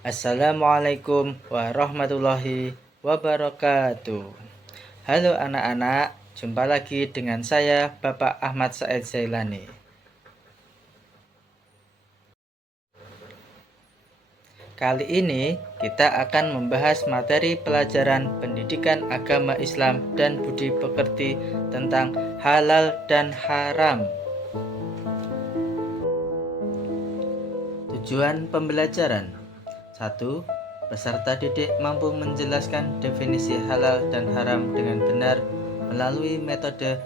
Assalamualaikum warahmatullahi wabarakatuh. Halo anak-anak, jumpa lagi dengan saya Bapak Ahmad Said Zailani. Kali ini kita akan membahas materi pelajaran pendidikan agama Islam dan budi pekerti tentang halal dan haram. Tujuan pembelajaran: 1. Peserta didik mampu menjelaskan definisi halal dan haram dengan benar melalui metode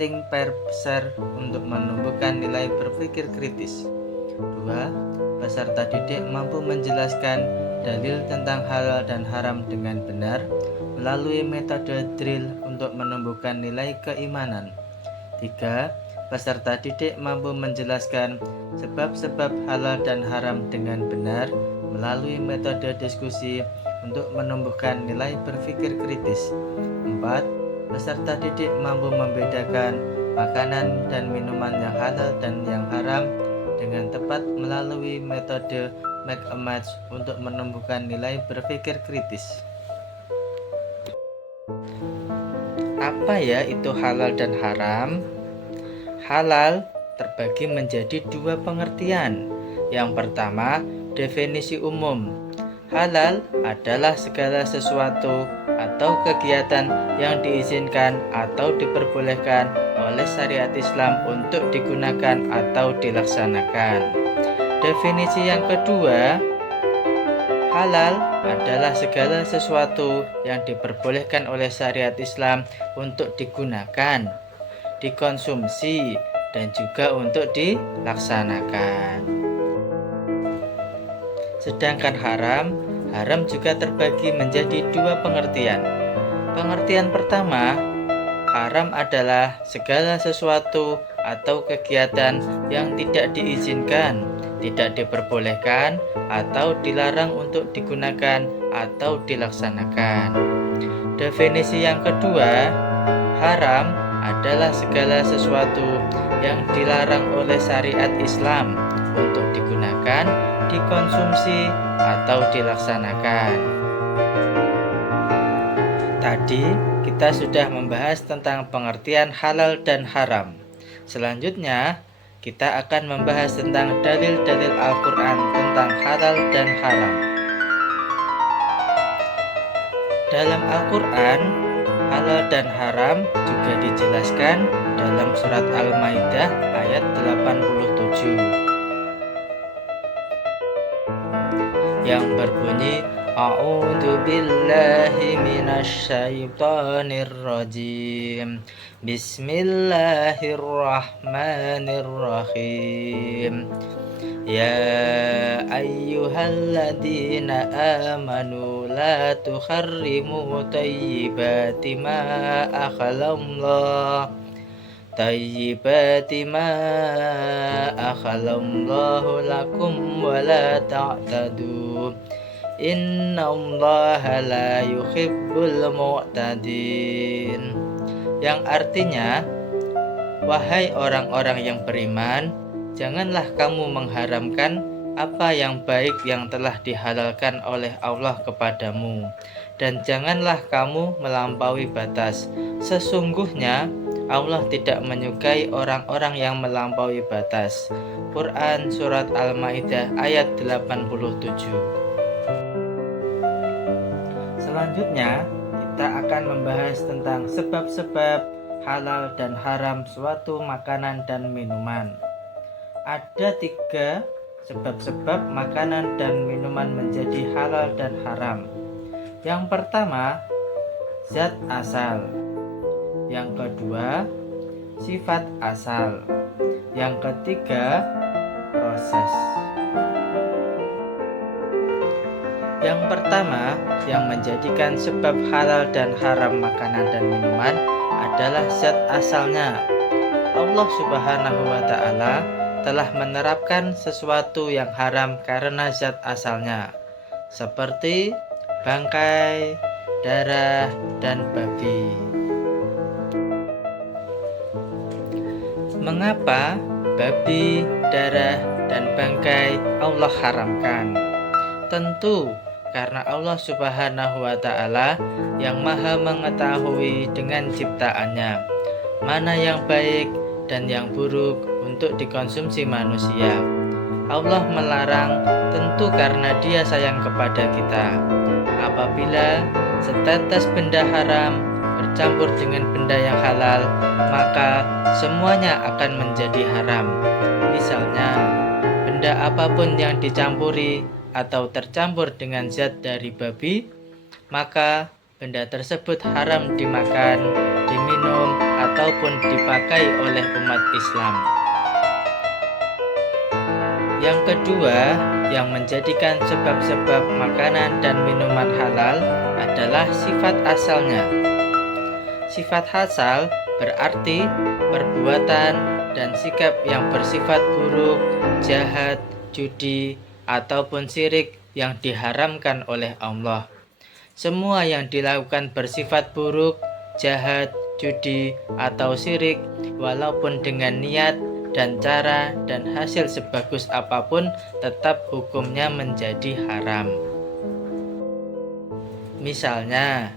think, pair, share untuk menumbuhkan nilai berpikir kritis. 2. Peserta didik mampu menjelaskan dalil tentang halal dan haram dengan benar melalui metode drill untuk menumbuhkan nilai keimanan. 3. Peserta didik mampu menjelaskan sebab-sebab halal dan haram dengan benar melalui metode diskusi untuk menumbuhkan nilai berpikir kritis. 4. Peserta didik mampu membedakan makanan dan minuman yang halal dan yang haram dengan tepat melalui metode make a match untuk menumbuhkan nilai berpikir kritis. Apa ya itu halal dan haram? Halal terbagi menjadi dua pengertian. Yang pertama, definisi umum. Halal adalah segala sesuatu atau kegiatan yang diizinkan atau diperbolehkan oleh syariat Islam untuk digunakan atau dilaksanakan. Definisi yang kedua, halal adalah segala sesuatu yang diperbolehkan oleh syariat Islam untuk digunakan, dikonsumsi, dan juga untuk dilaksanakan. Sedangkan haram juga terbagi menjadi dua pengertian. Pengertian pertama, haram adalah segala sesuatu atau kegiatan yang tidak diizinkan, tidak diperbolehkan, atau dilarang untuk digunakan atau dilaksanakan. Definisi yang kedua, haram adalah segala sesuatu yang dilarang oleh syariat Islam untuk digunakan, dikonsumsi, atau dilaksanakan. Tadi kita sudah membahas tentang pengertian halal dan haram. Selanjutnya, kita akan membahas tentang dalil-dalil Al-Quran tentang halal dan haram. Dalam Al-Quran, halal dan haram juga dijelaskan dalam surat Al-Maidah ayat 87 yang berbunyi A'udzu billahi minasyaitonir rajim. Bismillahirrahmanirrahim. Ya ayyuhalladzina amanu la tuharrimu thayyibati ma akhalallah akhalallahu lakum wa la ta'tadu innallaha la yuhibbul mu'tadin. Yang artinya, wahai orang-orang yang beriman, janganlah kamu mengharamkan apa yang baik yang telah dihalalkan oleh Allah kepadamu, dan janganlah kamu melampaui batas. Sesungguhnya Allah tidak menyukai orang-orang yang melampaui batas. Quran Surat Al-Maidah ayat 87. Selanjutnya, kita akan membahas tentang sebab-sebab halal dan haram suatu makanan dan minuman. Ada 3 sebab-sebab makanan dan minuman menjadi halal dan haram. Yang pertama, zat asal. Yang kedua, sifat asal. Yang ketiga, proses. Yang pertama, yang menjadikan sebab halal dan haram makanan dan minuman adalah zat asalnya. Allah Subhanahu wa Ta'ala telah menerapkan sesuatu yang haram karena zat asalnya, seperti bangkai, darah, dan babi. Mengapa babi, darah, dan bangkai Allah haramkan? Tentu karena Allah Subhanahu wa Ta'ala yang Maha Mengetahui dengan ciptaannya, mana yang baik dan yang buruk untuk dikonsumsi manusia. Allah melarang tentu karena Dia sayang kepada kita. Apabila setetes benda haram bercampur dengan benda yang halal, maka semuanya akan menjadi haram. Misalnya, benda apapun yang dicampuri atau tercampur dengan zat dari babi, maka benda tersebut haram dimakan, diminum, ataupun dipakai oleh umat Islam. Yang kedua, yang menjadikan sebab-sebab makanan dan minuman halal adalah sifat asalnya. Sifat asal berarti perbuatan dan sikap yang bersifat buruk, jahat, judi, ataupun syirik yang diharamkan oleh Allah. Semua yang dilakukan bersifat buruk, jahat, judi, atau syirik, walaupun dengan niat dan cara dan hasil sebagus apapun, tetap hukumnya menjadi haram. Misalnya,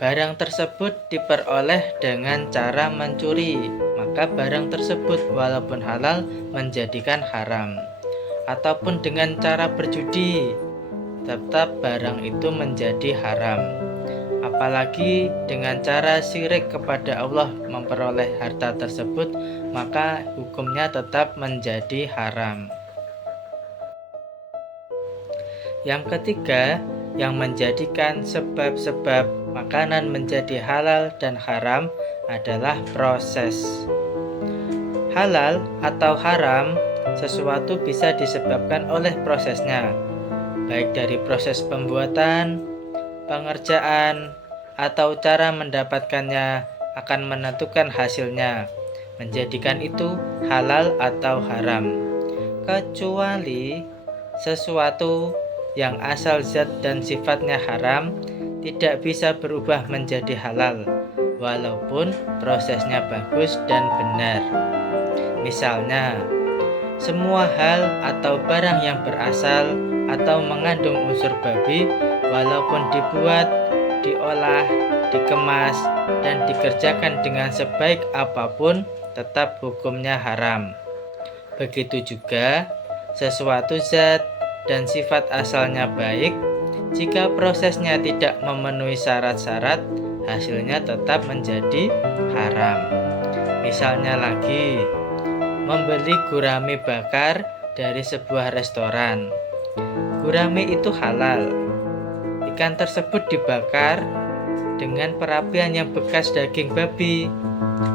barang tersebut diperoleh dengan cara mencuri, maka barang tersebut walaupun halal menjadikan haram. Ataupun dengan cara berjudi, tetap barang itu menjadi haram. Apalagi dengan cara syirik kepada Allah memperoleh harta tersebut, maka hukumnya tetap menjadi haram. Yang ketiga, yang menjadikan sebab-sebab makanan menjadi halal dan haram adalah proses. Halal atau haram sesuatu bisa disebabkan oleh prosesnya, baik dari proses pembuatan, pengerjaan, atau cara mendapatkannya akan menentukan hasilnya, menjadikan itu halal atau haram. Kecuali sesuatu yang asal zat dan sifatnya haram tidak bisa berubah menjadi halal, walaupun prosesnya bagus dan benar. Misalnya, semua hal atau barang yang berasal atau mengandung unsur babi, walaupun dibuat, diolah, dikemas, dan dikerjakan dengan sebaik apapun, tetap hukumnya haram. Begitu juga sesuatu zat dan sifat asalnya baik, jika prosesnya tidak memenuhi syarat-syarat, hasilnya tetap menjadi haram. Misalnya lagi, membeli gurame bakar dari sebuah restoran. Gurame itu halal. Ikan tersebut dibakar dengan perapian yang bekas daging babi,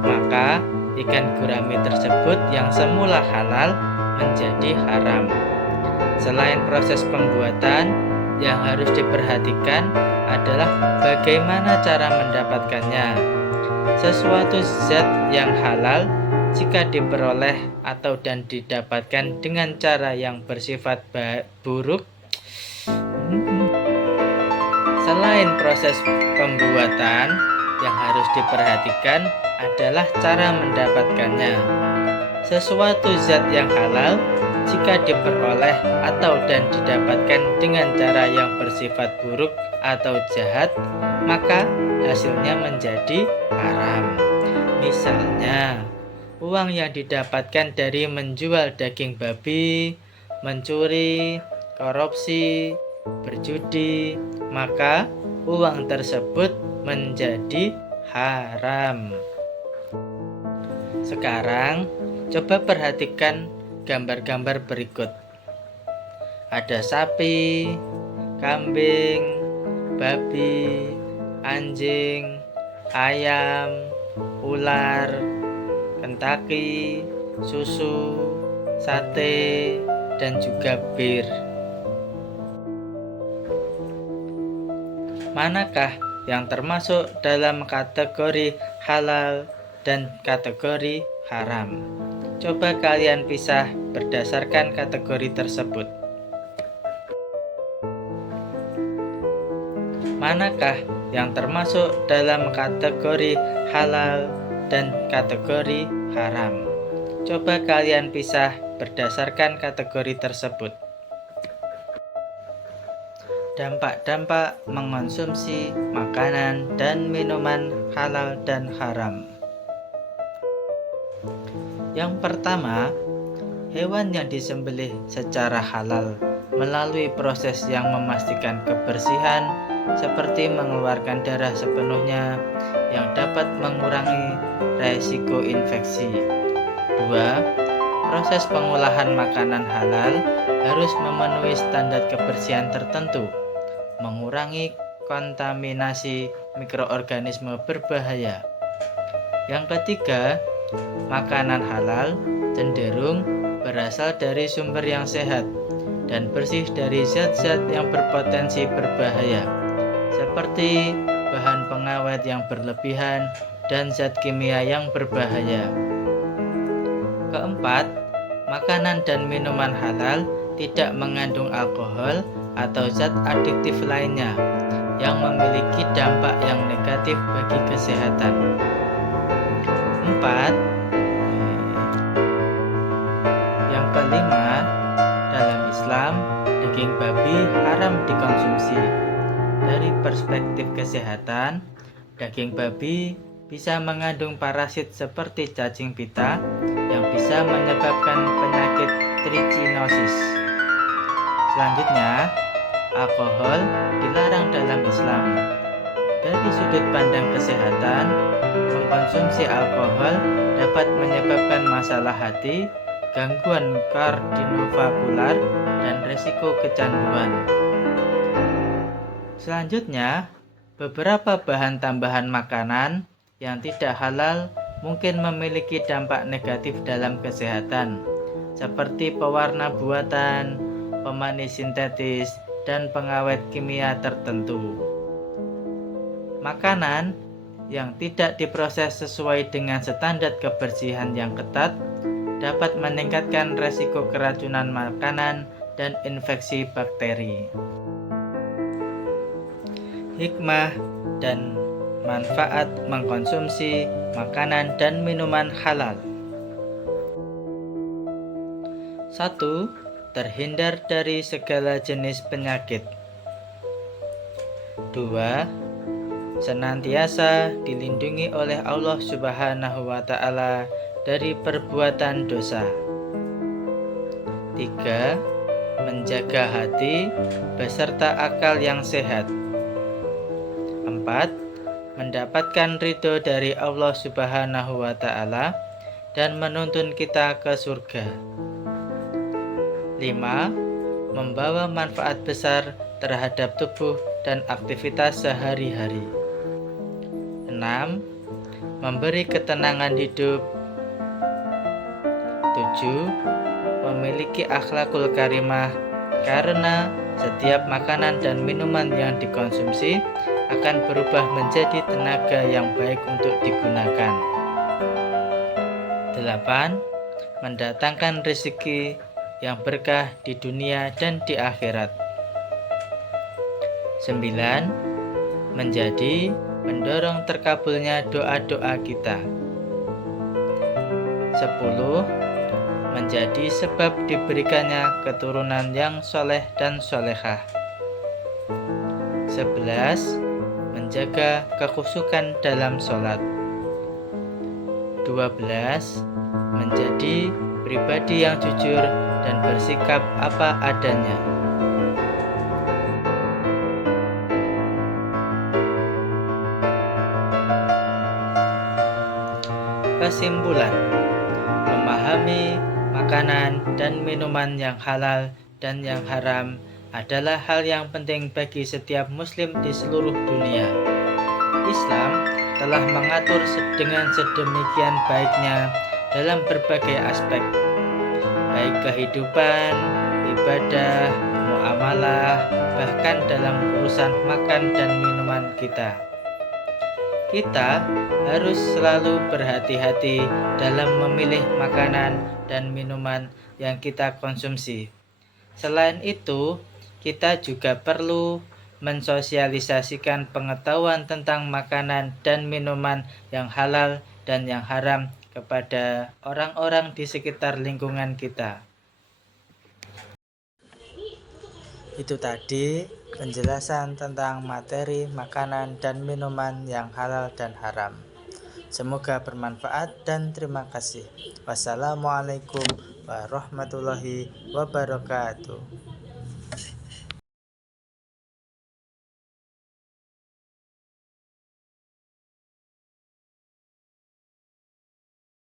maka ikan gurame tersebut yang semula halal menjadi haram. Selain proses pembuatan, yang harus diperhatikan adalah bagaimana cara mendapatkannya. Sesuatu zat yang halal jika diperoleh atau dan didapatkan dengan cara yang bersifat buruk, selain proses pembuatan, yang harus diperhatikan adalah cara mendapatkannya. Sesuatu zat yang halal jika diperoleh atau dan didapatkan dengan cara yang bersifat buruk atau jahat, maka hasilnya menjadi haram. Misalnya, uang yang didapatkan dari menjual daging babi, mencuri, korupsi, berjudi, maka uang tersebut menjadi haram. Sekarang, coba perhatikan gambar-gambar berikut. Ada sapi, kambing, babi, anjing, ayam, ular, Kentucky, susu, sate, dan juga bir. Manakah yang termasuk dalam kategori halal dan kategori haram? Coba kalian pisah berdasarkan kategori tersebut. Manakah yang termasuk dalam kategori halal dan kategori haram? Coba kalian pisah berdasarkan kategori tersebut. Dampak-dampak mengonsumsi makanan dan minuman halal dan haram. Yang pertama, hewan yang disembelih secara halal melalui proses yang memastikan kebersihan seperti mengeluarkan darah sepenuhnya yang dapat mengurangi resiko infeksi. 2. Proses pengolahan makanan halal harus memenuhi standar kebersihan tertentu, mengurangi kontaminasi mikroorganisme berbahaya. Yang ketiga, makanan halal cenderung berasal dari sumber yang sehat dan bersih dari zat-zat yang berpotensi berbahaya, seperti bahan pengawet yang berlebihan dan zat kimia yang berbahaya. Keempat, makanan dan minuman halal tidak mengandung alkohol atau zat adiktif lainnya yang memiliki dampak yang negatif bagi kesehatan. 4. Yang kelima, dalam Islam, daging babi haram dikonsumsi. Dari perspektif kesehatan, daging babi bisa mengandung parasit seperti cacing pita yang bisa menyebabkan penyakit trichinosis. Selanjutnya, alkohol dilarang dalam Islam. Dari sudut pandang kesehatan, mengkonsumsi alkohol dapat menyebabkan masalah hati, gangguan kardiovaskular, dan resiko kecanduan. Selanjutnya, beberapa bahan tambahan makanan yang tidak halal mungkin memiliki dampak negatif dalam kesehatan, seperti pewarna buatan, pemanis sintetis, dan pengawet kimia tertentu. Makanan yang tidak diproses sesuai dengan standar kebersihan yang ketat dapat meningkatkan resiko keracunan makanan dan infeksi bakteri. Hikmah dan manfaat mengkonsumsi makanan dan minuman halal. 1. Terhindar dari segala jenis penyakit. 2. Senantiasa dilindungi oleh Allah Subhanahu wa Ta'ala dari perbuatan dosa. 3. Menjaga hati beserta akal yang sehat. 4. Mendapatkan ridho dari Allah Subhanahu wa Ta'ala dan menuntun kita ke surga. 5. Membawa manfaat besar terhadap tubuh dan aktivitas sehari-hari. 6. Memberi ketenangan hidup. 7. Memiliki akhlakul karimah karena setiap makanan dan minuman yang dikonsumsi akan berubah menjadi tenaga yang baik untuk digunakan. 8. Mendatangkan rezeki yang berkah di dunia dan di akhirat. 9. Menjadi pendorong terkabulnya doa-doa kita. 10. Menjadi sebab diberikannya keturunan yang soleh dan solehah. 11. Menjaga kekhusyukan dalam sholat. 12. Menjadi pribadi yang jujur dan bersikap apa adanya. Kesimpulan, memahami makanan dan minuman yang halal dan yang haram adalah hal yang penting bagi setiap muslim di seluruh dunia. Islam telah mengatur dengan sedemikian baiknya dalam berbagai aspek, baik kehidupan, ibadah, muamalah, bahkan dalam urusan makan dan minuman kita. Kita harus selalu berhati-hati dalam memilih makanan dan minuman yang kita konsumsi. Selain itu, kita juga perlu mensosialisasikan pengetahuan tentang makanan dan minuman yang halal dan yang haram kepada orang-orang di sekitar lingkungan kita. Itu tadi penjelasan tentang materi makanan dan minuman yang halal dan haram. Semoga bermanfaat dan terima kasih. Wassalamualaikum warahmatullahi wabarakatuh.